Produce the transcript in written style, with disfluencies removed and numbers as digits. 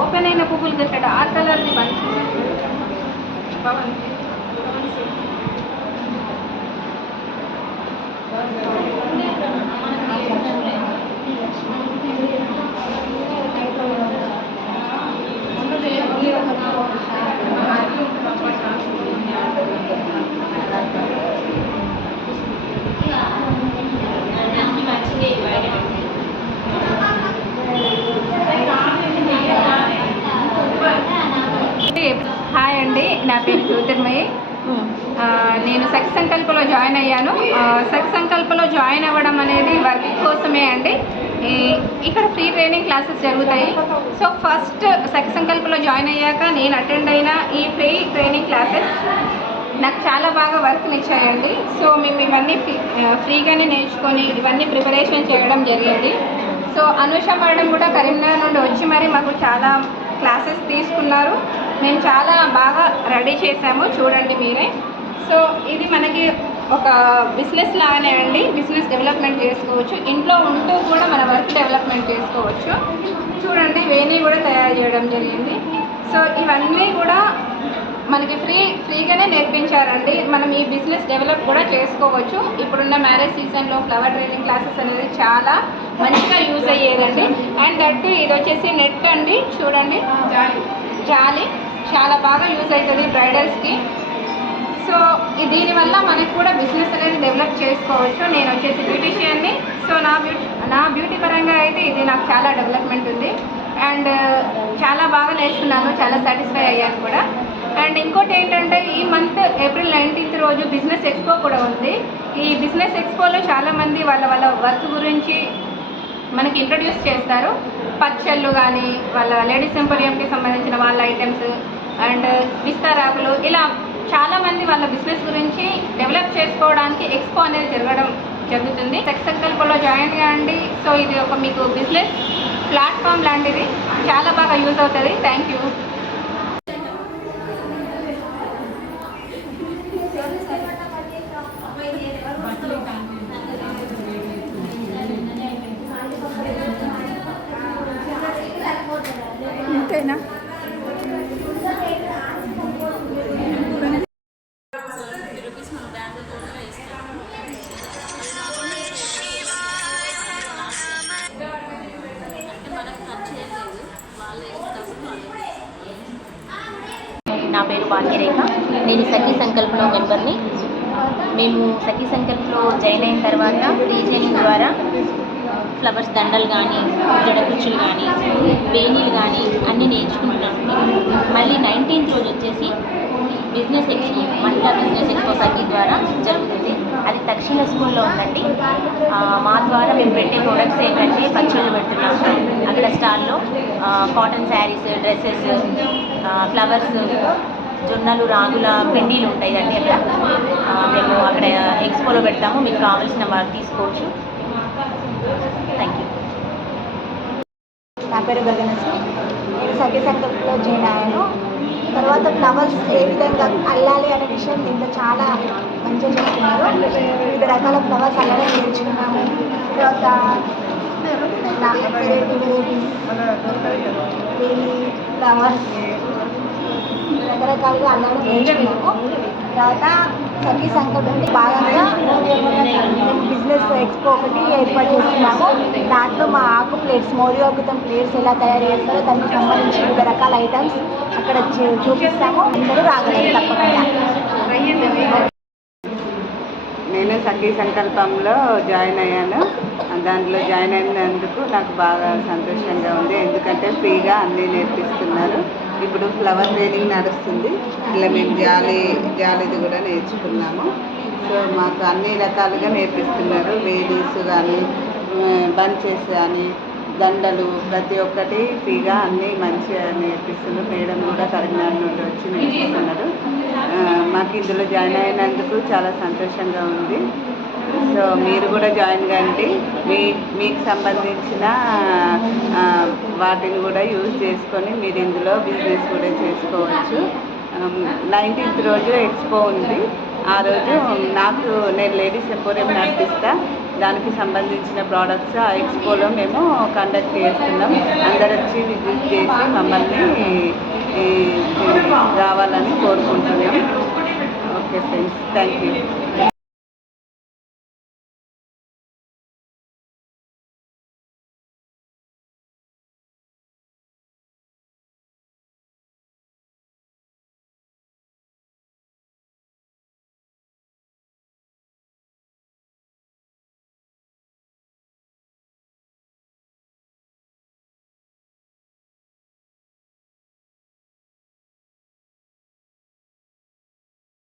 Open అయిన పువ్వులు తెచ్చాడు ఆ కలర్ది బంతి హాయ్ అండి, నా పేరు జ్యోతిర్మయి. నేను సెక్స్ సంకల్పలో జాయిన్ అయ్యాను. సెక్స్ సంకల్పలో జాయిన్ అవ్వడం అనేది వర్క్ కోసమే అండి. ఇక్కడ ఫ్రీ ట్రైనింగ్ క్లాసెస్ జరుగుతాయి. సో ఫస్ట్ సెక్స్ సంకల్పలో జాయిన్ అయ్యాక నేను అటెండ్ అయిన ఈ ఫ్రీ ట్రైనింగ్ క్లాసెస్ నాకు చాలా బాగా వర్క్ని ఇచ్చాయండి. సో మేము ఇవన్నీ ఫ్రీగానే నేర్చుకొని ఇవన్నీ ప్రిపరేషన్ చేయడం జరిగింది. సో అనుష మేడం కూడా కరీంనగర్ నుండి వచ్చి మరి మాకు చాలా క్లాసెస్ తీసుకున్నారు. మేము చాలా బాగా రెడీ చేసాము, చూడండి మీరే. సో ఇది మనకి ఒక బిజినెస్ లాగానే అండి. బిజినెస్ డెవలప్మెంట్ చేసుకోవచ్చు, ఇంట్లో ఉంటూ కూడా మన వర్క్ డెవలప్మెంట్ చేసుకోవచ్చు. చూడండి వేణి కూడా తయారు చేయడం జరిగింది. సో ఇవన్నీ కూడా మనకి ఫ్రీగానే నేర్పించారండి. మనం ఈ బిజినెస్ డెవలప్ కూడా చేసుకోవచ్చు. ఇప్పుడున్న మ్యారేజ్ సీజన్లో ఫ్లవర్ ట్రైనింగ్ క్లాసెస్ అనేది చాలా మంచిగా యూజ్ అయ్యేదండి. అండ్ దట్టు ఇది వచ్చేసి నెట్ అండి, చూడండి జాలి చాలా బాగా యూజ్ అవుతుంది బ్రైడల్స్కి. సో దీనివల్ల మనకు కూడా బిజినెస్ అనేది డెవలప్ చేసుకోవచ్చు. నేను వచ్చేసి బ్యూటిషియన్ని. సో నా బ్యూటీ పరంగా అయితే ఇది నాకు చాలా డెవలప్మెంట్ ఉంది. అండ్ చాలా బాగా నేర్చుకున్నాను, చాలా సాటిస్ఫై అయ్యాను కూడా. అండ్ ఇంకోటి ఏంటంటే ఈ మంత్ ఏప్రిల్ 19th రోజు బిజినెస్ ఎక్స్పో కూడా ఉంది. ఈ బిజినెస్ ఎక్స్పోలో చాలామంది వాళ్ళ వర్క్ గురించి మనకి ఇంట్రడ్యూస్ చేస్తారు. పచ్చళ్ళు కానీ వాళ్ళ లేడీస్ ఎంపోరియంకి సంబంధించిన వాళ్ళ ఐటమ్స్ అండ్ విస్తారాకులు, ఇలా చాలామంది వాళ్ళ బిజినెస్ గురించి డెవలప్ చేసుకోవడానికి ఎక్స్పో అనేది జరుగుతుంది. సెక్స్ సంకల్పలో జాయిన్ కాండి. సో ఇది ఒక మీకు బిజినెస్ ప్లాట్ఫామ్ లాంటిది, చాలా బాగా యూజ్ అవుతుంది. Thank you. అంతేనా? నా పేరు భాగ్యరేఖ. నేను సఖీ సంకల్పంలో మెంబర్ని. మేము సఖీ సంకల్పంలో జాయిన్ అయిన తర్వాత ఫ్రీ ట్రైనింగ్ ద్వారా ఫ్లవర్స్ దండలు కానీ, జడకుచ్చులు కానీ, వేణీలు కానీ అన్నీ నేర్చుకుంటున్నాము. మళ్ళీ 19th రోజు వచ్చేసి బిజినెస్ ఎక్స్పో, మహిళా బిజినెస్ ఎక్స్పో సఖీ ద్వారా జరుగుతుంది. అది తక్షణ స్కూల్లో ఉందండి. మా ద్వారా మేము పెట్టే ప్రొడక్ట్స్ ఏంటంటే పచ్చళ్ళు పెడుతున్నాము. అక్కడ స్టాల్లో కాటన్ శారీస్, డ్రెస్సెస్, ఫ్లవర్స్, జొన్నలు, రాగుల పిండిలు ఉంటాయి అండి. అక్కడ మేము అక్కడ ఎక్స్పోలో పెడతాము. మీకు కావాల్సిన వారు తీసుకోవచ్చు. Thank you. నా పేరు గగనశ్రీ. నేను సఖీ సంకల్పంలో జాయిన్ అయ్యాను. తర్వాత ఫ్లవర్స్ ఏ విధంగా అల్లాలి అనే విషయం దీంట్లో చాలా మంచిగా చెప్తున్నారు. వివిధ రకాల ఫ్లవర్స్ అల్లడం నేర్చుకున్నాము. తర్వాత ఫ్లవర్స్ రకరకాలుగా అల్లడం నేర్చుకున్నాము. తర్వాత సఖీ సంకల్పంలో భాగంగా బిజినెస్ ఎక్స్పో ఒకటి ఏర్పాటు చేస్తున్నాము. దాంట్లో మా ఆకు ప్లేట్స్, మౌర్యోగతం ప్లేట్స్ ఎలా తయారు చేస్తారో దానికి సంబంధించి వివిధ రకాల ఐటమ్స్ అక్కడ చూపిస్తాము. అందరూ రాగలరు తప్పకుండా. నేను సఖీ సంకల్పంలో జాయిన్ అయ్యాను. దాంట్లో జాయిన్ అయినందుకు నాకు బాగా సంతోషంగా ఉంది. ఎందుకంటే ఫ్రీగా అన్నీ నేర్పిస్తున్నారు. ఇప్పుడు ఫ్లవర్ ట్రైనింగ్ నడుస్తుంది. ఇలా మేము జాలిది కూడా నేర్చుకున్నాము. సో మాకు అన్ని రకాలుగా నేర్పిస్తున్నారు. వేలీస్ కానీ, బంచెస్ కానీ, దండలు ప్రతి ఒక్కటి ఫ్రీగా అన్నీ మంచిగా నేర్పిస్తున్నారు. మేడం కూడా కరీంనగర్ నుండి వచ్చి నేర్పిస్తున్నారు. మాకు ఇందులో జాయిన్ అయినందుకు చాలా సంతోషంగా ఉంది. సో మీరు కూడా జాయిన్ కండి. మీకు సంబంధించిన వాటిని కూడా యూజ్ చేసుకొని మీరు ఇందులో బిజినెస్ కూడా చేసుకోవచ్చు. 19th రోజు ఎక్స్పో ఉంది. ఆ రోజు నేను లేడీస్ ఎంపోరియం నడిపిస్తా. దానికి సంబంధించిన ప్రోడక్ట్స్ ఆ ఎక్స్పోలో మేము కండక్ట్ చేస్తున్నాం. అందరు వచ్చి విజిట్ చేసి మమ్మల్ని రావాలని కోరుకుంటున్నాం. Okay friends, thank you.